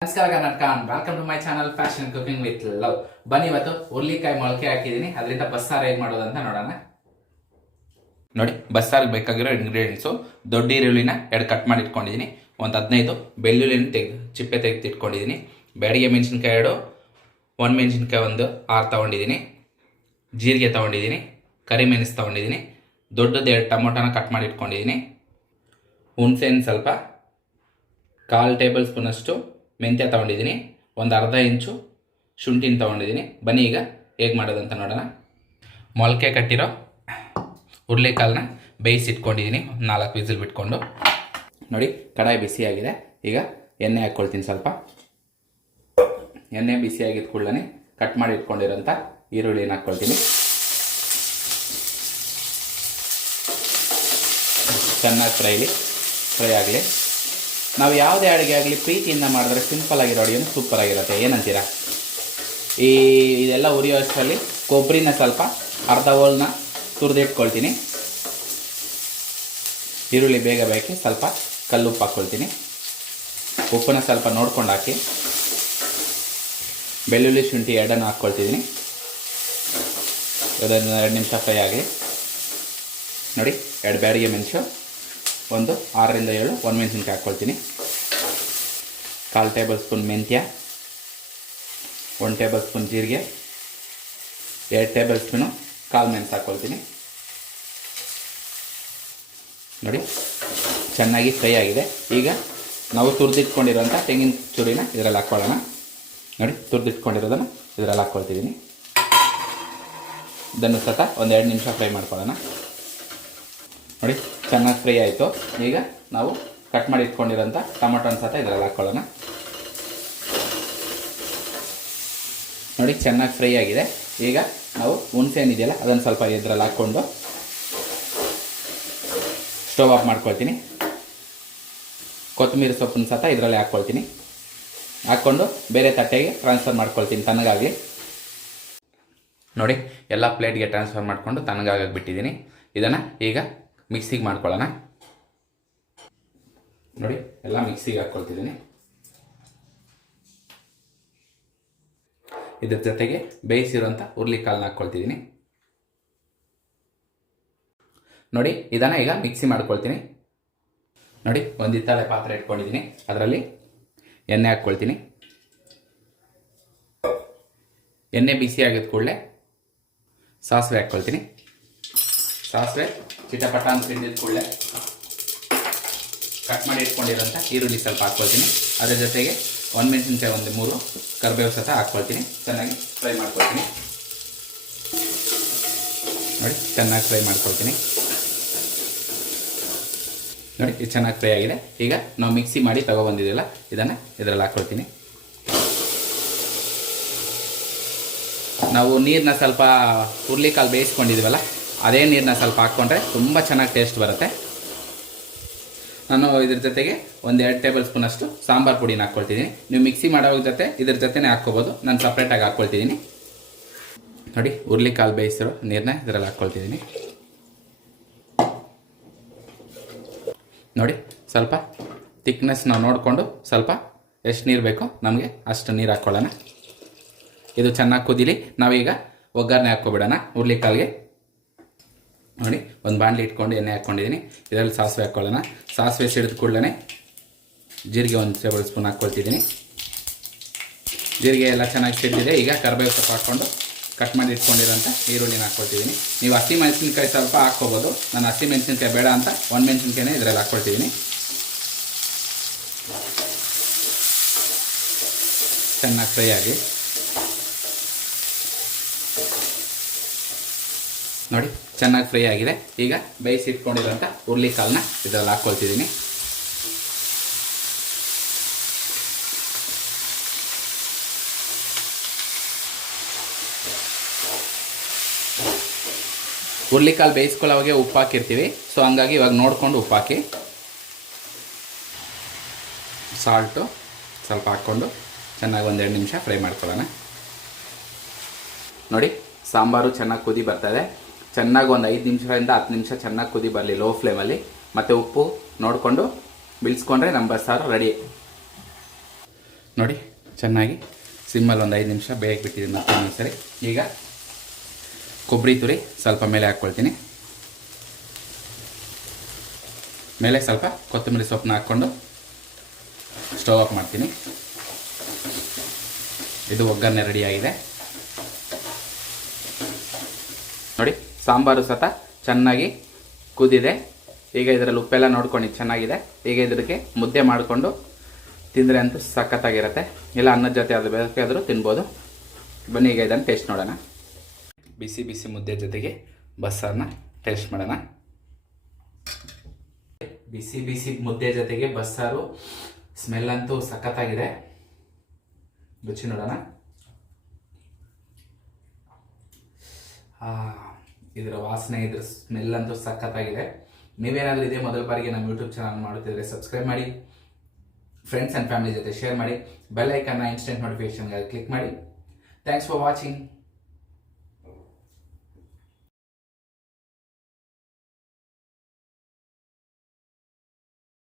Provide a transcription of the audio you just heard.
ನಮಸ್ಕಾರ Karnataka, welcome to my channel fashion cooking with love. ಬನ್ನಿ, ಇವತ್ತು ಹುರ್ಲಿಕಾಯಿ ಮೊಳಕೆ ಹಾಕಿದ್ದೀನಿ, ಅದರಿಂದ ಬಸ್ಸಾರು ಹೇಗೆ ಮಾಡೋದಂತ ನೋಡೋಣ. ನೋಡಿ, ಬಸ್ಸಾರಿಗೆ ಬೇಕಾಗಿರೋ ಇಂಗ್ರೀಡಿಯೆಂಟ್ಸು: ದೊಡ್ಡ ಈರುಳ್ಳಿನ 2 ಕಟ್ ಮಾಡಿ ಇಟ್ಕೊಂಡಿದ್ದೀನಿ, ಒಂದು 15 ಬೆಳ್ಳುಳ್ಳಿನ ಚಿಪ್ಪೆ ತೆಗೆದು ಇಟ್ಕೊಂಡಿದ್ದೀನಿ, ಬ್ಯಾಡಿಗೆ ಮೆಣಸಿನ್ಕಾಯಿ 2, ಒಣಮೆಣಸಿನ್ಕಾಯಿ 1 6 ತೊಗೊಂಡಿದ್ದೀನಿ, ಜೀರಿಗೆ ತೊಗೊಂಡಿದ್ದೀನಿ, ಕರಿಮೆಣಸು ತೊಗೊಂಡಿದ್ದೀನಿ, ದೊಡ್ಡದು 2 ಟೊಮೊಟೊನ ಕಟ್ ಮಾಡಿ ಇಟ್ಕೊಂಡಿದ್ದೀನಿ, ಹುಣಸೆಹಣ್ಣು ಸ್ವಲ್ಪ, 1/4 ಟೇಬಲ್ ಸ್ಪೂನಷ್ಟು ಮೆಂತ್ಯ ತೊಗೊಂಡಿದ್ದೀನಿ, ಒಂದು ಅರ್ಧ ಇಂಚು ಶುಂಠಿನ ತೊಗೊಂಡಿದ್ದೀನಿ. ಬನ್ನಿ ಈಗ ಹೇಗೆ ಮಾಡೋದಂತ ನೋಡೋಣ. ಮೊಳಕೆ ಕಟ್ಟಿರೋ ಹುರುಳಿಕಾಳನ್ನ ಬೇಯಿಸಿಟ್ಕೊಂಡಿದ್ದೀನಿ, 4 ವಿಸಿಲ್ ಬಿಟ್ಕೊಂಡು. ನೋಡಿ, ಕಡಾಯಿ ಬಿಸಿಯಾಗಿದೆ. ಈಗ ಎಣ್ಣೆ ಹಾಕ್ಕೊಳ್ತೀನಿ. ಸ್ವಲ್ಪ ಎಣ್ಣೆ ಬಿಸಿಯಾಗಿದ್ದ ಕೂಡಲೇ ಕಟ್ ಮಾಡಿ ಇಟ್ಕೊಂಡಿರೋಂಥ ಈರುಳ್ಳಿನ ಹಾಕ್ಕೊಳ್ತೀನಿ. ಚೆನ್ನಾಗಿ ಫ್ರೈ ಆಗಲಿ. ನಾವು ಯಾವುದೇ ಅಡುಗೆ ಆಗಲಿ ಪ್ರೀತಿಯಿಂದ ಮಾಡಿದ್ರೆ ಸಿಂಪಲ್ ಆಗಿರೋ ಅಡುಗೆನೂ ಸೂಪರ್ ಆಗಿರುತ್ತೆ. ಏನಂತೀರಾ? ಇದೆಲ್ಲ ಉರಿಯೋ ಅಷ್ಟರಲ್ಲಿ ಕೊಬ್ಬರಿನ ಸ್ವಲ್ಪ ಅರ್ಧ ಹೋಲ್ನ ತುರಿದಿಟ್ಕೊಳ್ತೀನಿ. ಈರುಳ್ಳಿ ಬೇಗ ಬೇಕಿ ಸ್ವಲ್ಪ ಕಲ್ಲುಪ್ಪು ಹಾಕ್ಕೊಳ್ತೀನಿ. ಉಪ್ಪನ್ನ ಸ್ವಲ್ಪ ನೋಡ್ಕೊಂಡು ಹಾಕಿ. ಬೆಳ್ಳುಳ್ಳಿ ಶುಂಠಿ 2 ಹಾಕ್ಕೊಳ್ತಿದ್ದೀನಿ. ಇದನ್ನು 2 ನಿಮಿಷ ಫ್ರೈ ಆಗಲಿ. ನೋಡಿ, 2 ಬ್ಯಾಡಿಗೆ ಮೆಣಸು, ಒಂದು 6 ರಿಂದ 7 ಒಣಮೆಣಸಿನ್ಕಾಯಿ ಹಾಕ್ಕೊಳ್ತೀನಿ. 1/4 ಟೇಬಲ್ ಸ್ಪೂನ್ ಮೆಂತ್ಯ, 1 ಟೇಬಲ್ ಸ್ಪೂನ್ ಜೀರಿಗೆ, 2 ಟೇಬಲ್ ಸ್ಪೂನು ಕಾಳು ಮೆಣಸು ಹಾಕ್ಕೊಳ್ತೀನಿ. ನೋಡಿ, ಚೆನ್ನಾಗಿ ಫ್ರೈ ಆಗಿದೆ. ಈಗ ನಾವು ತುರಿದಿಟ್ಕೊಂಡಿರೋಂಥ ತೆಂಗಿನ ಚೂರಿನ ಇದರಲ್ಲಿ ಹಾಕ್ಕೊಳ್ಳೋಣ. ನೋಡಿ, ತುರಿದಿಟ್ಕೊಂಡಿರೋದನ್ನು ಇದರಲ್ಲಿ ಹಾಕ್ಕೊಳ್ತಿದ್ದೀನಿ. ಇದನ್ನು ಸಹ ಒಂದು 2 ನಿಮಿಷ ಫ್ರೈ ಮಾಡ್ಕೊಳ್ಳೋಣ. ನೋಡಿ, ಚೆನ್ನಾಗಿ ಫ್ರೈ ಆಯಿತು. ಈಗ ನಾವು ಕಟ್ ಮಾಡಿ ಇಟ್ಕೊಂಡಿರೋಂಥ ಟೊಮೊಟೊನ ಸಹ ಇದರಲ್ಲಿ ಹಾಕ್ಕೊಳ್ಳೋಣ. ನೋಡಿ, ಚೆನ್ನಾಗಿ ಫ್ರೈ ಆಗಿದೆ. ಈಗ ನಾವು ಹುಣಸೆ ಹಣ್ಣು ಅದನ್ನು ಸ್ವಲ್ಪ ಇದರಲ್ಲಿ ಹಾಕ್ಕೊಂಡು ಸ್ಟವ್ ಆಫ್ ಮಾಡ್ಕೊಳ್ತೀನಿ. ಕೊತ್ತಂಬರಿ ಸೊಪ್ಪನ್ನು ಸಹ ಇದರಲ್ಲಿ ಹಾಕ್ಕೊಳ್ತೀನಿ. ಹಾಕ್ಕೊಂಡು ಬೇರೆ ತಟ್ಟೆಗೆ ಟ್ರಾನ್ಸ್ಫರ್ ಮಾಡ್ಕೊಳ್ತೀನಿ, ತಣ್ಣಗಾಗಲಿ. ನೋಡಿ, ಎಲ್ಲ ಪ್ಲೇಟ್ಗೆ ಟ್ರಾನ್ಸ್ಫರ್ ಮಾಡಿಕೊಂಡು ತಣ್ಣಗಾಗಿ ಬಿಟ್ಟಿದ್ದೀನಿ. ಇದನ್ನು ಈಗ ಮಿಕ್ಸಿಗೆ ಮಾಡ್ಕೊಳ್ಳೋಣ. ನೋಡಿ, ಎಲ್ಲ ಮಿಕ್ಸಿಗೆ ಹಾಕ್ಕೊಳ್ತಿದ್ದೀನಿ. ಇದ್ರ ಜೊತೆಗೆ ಬೇಯಿಸಿರೋಂಥ ಹುರುಳಿಕಾಳನ್ನ ಹಾಕ್ಕೊಳ್ತಿದ್ದೀನಿ. ನೋಡಿ, ಇದನ್ನು ಈಗ ಮಿಕ್ಸಿ ಮಾಡ್ಕೊಳ್ತೀನಿ. ನೋಡಿ, ಒಂದು ಹಿತ್ತಾಳೆ ಪಾತ್ರೆ ಇಟ್ಕೊಂಡಿದ್ದೀನಿ, ಅದರಲ್ಲಿ ಎಣ್ಣೆ ಹಾಕ್ಕೊಳ್ತೀನಿ. ಎಣ್ಣೆ ಬಿಸಿ ಆಗಿದ ಕೂಡಲೇ ಸಾಸಿವೆ ಹಾಕ್ಕೊಳ್ತೀನಿ. ಸಾಸಿವೆ ಚಿಟಪಟ ಅಂತ ಹಿಡಿದ ಕೂಡಲೇ ಕಟ್ ಮಾಡಿ ಇಟ್ಕೊಂಡಿರೋಂಥ ಈರುಳ್ಳಿ ಸ್ವಲ್ಪ ಹಾಕ್ಕೊಳ್ತೀನಿ. ಅದರ ಜೊತೆಗೆ ಒಣಮೆಣಸಿನ್ಕಾಯಿ 3 ಕರಿಬೇವು ಸಹ ಹಾಕ್ಕೊಳ್ತೀನಿ. ಚೆನ್ನಾಗಿ ಫ್ರೈ ಮಾಡ್ಕೊಳ್ತೀನಿ. ನೋಡಿ, ಚೆನ್ನಾಗಿ ಫ್ರೈ ಮಾಡ್ಕೊಳ್ತೀನಿ. ನೋಡಿ, ಇದು ಚೆನ್ನಾಗಿ ಫ್ರೈ ಆಗಿದೆ. ಈಗ ನಾವು ಮಿಕ್ಸಿ ಮಾಡಿ ತಗೊಬಂದಿದ್ದೀವಲ್ಲ, ಇದನ್ನು ಇದರಲ್ಲಿ ಹಾಕ್ಕೊಳ್ತೀನಿ. ನಾವು ನೀರನ್ನ ಸ್ವಲ್ಪ ಹುರುಳಿಕಾಳು ಬೇಯಿಸ್ಕೊಂಡಿದ್ದೀವಲ್ಲ, ಅದೇ ನೀರನ್ನ ಸ್ವಲ್ಪ ಹಾಕ್ಕೊಂಡ್ರೆ ತುಂಬ ಚೆನ್ನಾಗಿ ಟೇಸ್ಟ್ ಬರುತ್ತೆ. ನಾನು ಇದ್ರ ಜೊತೆಗೆ ಒಂದು 2 ಟೇಬಲ್ ಸ್ಪೂನ್ ಅಷ್ಟು ಸಾಂಬಾರು ಪುಡಿನ ಹಾಕ್ಕೊಳ್ತಿದ್ದೀನಿ. ನೀವು ಮಿಕ್ಸಿ ಮಾಡೋ ಜೊತೆ ಇದ್ರ ಜೊತೆನೇ ಹಾಕ್ಕೋಬೋದು. ನಾನು ಸಪ್ರೇಟಾಗಿ ಹಾಕ್ಕೊಳ್ತಿದ್ದೀನಿ. ನೋಡಿ, ಹುರುಳಿಕಾಳು ಬೇಯಿಸಿರೋ ನೀರನ್ನ ಇದರಲ್ಲಿ ಹಾಕ್ಕೊಳ್ತಿದ್ದೀನಿ. ನೋಡಿ, ಸ್ವಲ್ಪ ತಿಕ್ನೆಸ್ ನಾವು ನೋಡಿಕೊಂಡು ಸ್ವಲ್ಪ ಎಷ್ಟು ನೀರು ಬೇಕೋ ನಮಗೆ ಅಷ್ಟು ನೀರು ಹಾಕ್ಕೊಳ್ಳೋಣ. ಇದು ಚೆನ್ನಾಗಿ ಕುದೀಲಿ. ನಾವೀಗ ಒಗ್ಗರಣೆ ಹಾಕ್ಕೊಬಿಡೋಣ ಹುರುಳಿಕಾಳಿಗೆ. ನೋಡಿ, ಒಂದು ಬಾಣಲಿ ಇಟ್ಕೊಂಡು ಎಣ್ಣೆ ಹಾಕ್ಕೊಂಡಿದ್ದೀನಿ. ಇದರಲ್ಲಿ ಸಾಸಿವೆ ಹಾಕ್ಕೊಳ್ಳೋಣ. ಸಾಸಿವೆ ಸಿಡಿದ ಕೂಡಲೇ ಜೀರಿಗೆ 1 ಟೇಬಲ್ ಸ್ಪೂನ್ ಹಾಕ್ಕೊಳ್ತಿದ್ದೀನಿ. ಜೀರಿಗೆ ಎಲ್ಲ ಚೆನ್ನಾಗಿ ಸಿಡಿದಿದೆ. ಈಗ ಕರಿಬೇವು ಸೊಪ್ಪು ಹಾಕ್ಕೊಂಡು ಕಟ್ ಮಾಡಿ ಇಟ್ಕೊಂಡಿರೋಂಥ ಈರುಳ್ಳಿನ ಹಾಕ್ಕೊಳ್ತಿದ್ದೀನಿ. ನೀವು ಹಸಿ ಮೆಣಸಿನ್ಕಾಯಿ ಸ್ವಲ್ಪ ಹಾಕ್ಕೋಬೋದು. ನಾನು ಹಸಿ ಮೆಣಸಿನ್ಕಾಯಿ ಬೇಡ ಅಂತ ಒಣಮೆಣಸಿನ್ಕಾಯಿನೇ ಇದರಲ್ಲಿ ಹಾಕ್ಕೊಳ್ತಿದ್ದೀನಿ. ಚೆನ್ನಾಗಿ ಫ್ರೈ ಆಗಿ. ನೋಡಿ, ಚೆನ್ನಾಗಿ ಫ್ರೈ ಆಗಿದೆ. ಈಗ ಬೇಯಿಸಿಟ್ಕೊಂಡಿರೋಂಥ ಹುರುಳಿಕಾಳನ್ನ ಇದರಲ್ಲಿ ಹಾಕ್ಕೊಳ್ತಿದ್ದೀನಿ. ಹುರುಳಿಕಾಳು ಬೇಯಿಸ್ಕೊಳ್ಳೋವಾಗೆ ಉಪ್ಪು ಹಾಕಿರ್ತೀವಿ, ಸೊ ಹಂಗಾಗಿ ಇವಾಗ ನೋಡಿಕೊಂಡು ಉಪ್ಪು ಹಾಕಿ. ಸಾಲ್ಟು ಸ್ವಲ್ಪ ಹಾಕ್ಕೊಂಡು ಚೆನ್ನಾಗಿ 1-2 ನಿಮಿಷ ಫ್ರೈ ಮಾಡ್ಕೊಳ್ಳೋಣ. ನೋಡಿ, ಸಾಂಬಾರು ಚೆನ್ನಾಗಿ ಕುದಿ ಬರ್ತದೆ. ಚೆನ್ನಾಗಿ ಒಂದು 5 ನಿಮಿಷದಿಂದ 10 ನಿಮಿಷ ಚೆನ್ನಾಗಿ ಕುದಿ ಬರಲಿ ಲೋ ಫ್ಲೇಮಲ್ಲಿ. ಮತ್ತು ಉಪ್ಪು ನೋಡಿಕೊಂಡು ಬಿಳಿಸ್ಕೊಂಡ್ರೆ ನಮ್ಮ ಬಸ್ಸಾರು ರೆಡಿ. ನೋಡಿ ಚೆನ್ನಾಗಿ ಸಿಮ್ಮಲ್ಲಿ ಒಂದು 5 ನಿಮಿಷ ಬೇಯಕ್ಕೆ ಬಿಟ್ಟಿದ್ದೀನಿ ಮತ್ತೆ ಸರಿ. ಈಗ ಕೊಬ್ಬರಿ ತುರಿ ಸ್ವಲ್ಪ ಮೇಲೆ ಹಾಕ್ಕೊಳ್ತೀನಿ. ಮೇಲೆ ಸ್ವಲ್ಪ ಕೊತ್ತಂಬರಿ ಸೊಪ್ಪನ್ನ ಹಾಕ್ಕೊಂಡು ಸ್ಟವ್ ಆಫ್ ಮಾಡ್ತೀನಿ. ಇದು ಒಗ್ಗರಣೆ ರೆಡಿಯಾಗಿದೆ ನೋಡಿ. ಸಾಂಬಾರು ಸತ ಚೆನ್ನಾಗಿ ಕುದಿದೆ. ಈಗ ಇದರಲ್ಲಿ ಉಪ್ಪೆಲ್ಲ ನೋಡ್ಕೊಂಡು ಚೆನ್ನಾಗಿದೆ. ಈಗ ಇದಕ್ಕೆ ಮುದ್ದೆ ಮಾಡಿಕೊಂಡು ತಿಂದರೆ ಅಂತೂ ಸಖತ್ತಾಗಿರುತ್ತೆ. ಇಲ್ಲ ಅನ್ನದ ಜೊತೆ ಅದು ಬೇಕಾದರೂ ತಿನ್ಬೋದು. ಬನ್ನಿ ಈಗ ಇದನ್ನು ಟೇಸ್ಟ್ ನೋಡೋಣ. ಬಿಸಿ ಬಿಸಿ ಮುದ್ದೆ ಜೊತೆಗೆ ಬಸ್ಸಾರನ್ನ ಟೇಸ್ಟ್ ಮಾಡೋಣ. ಬಿಸಿ ಬಿಸಿ ಮುದ್ದೆ ಜೊತೆಗೆ ಬಸ್ಸಾರು ಸ್ಮೆಲ್ ಅಂತೂ ಸಖತ್ತಾಗಿದೆ. ರುಚಿ ನೋಡೋಣ. ಇದರ ವಾಸನೆ, ಇದರ ಸ್ಮೆಲ್ ಅಂತೂ ಸಖತ್ತಾಗಿದೆ. ನೀವೇನಾದರೂ ಇದೇ ಮೊದಲ ಬಾರಿಗೆ ನಮ್ಮ ಯೂಟ್ಯೂಬ್ ಚಾನಲ್ ಮಾಡುತ್ತಿದ್ರೆ ಸಬ್ಸ್ಕ್ರೈಬ್ ಮಾಡಿ, ಫ್ರೆಂಡ್ಸ್ ಆ್ಯಂಡ್ ಫ್ಯಾಮಿಲಿ ಜೊತೆ ಶೇರ್ ಮಾಡಿ, ಬೆಲ್ ಐಕನ್ನ ಇನ್ಸ್ಟೆಂಟ್ ನೋಟಿಫಿಕೇಶನ್ಗೆ ಕ್ಲಿಕ್ ಮಾಡಿ. Thanks for watching.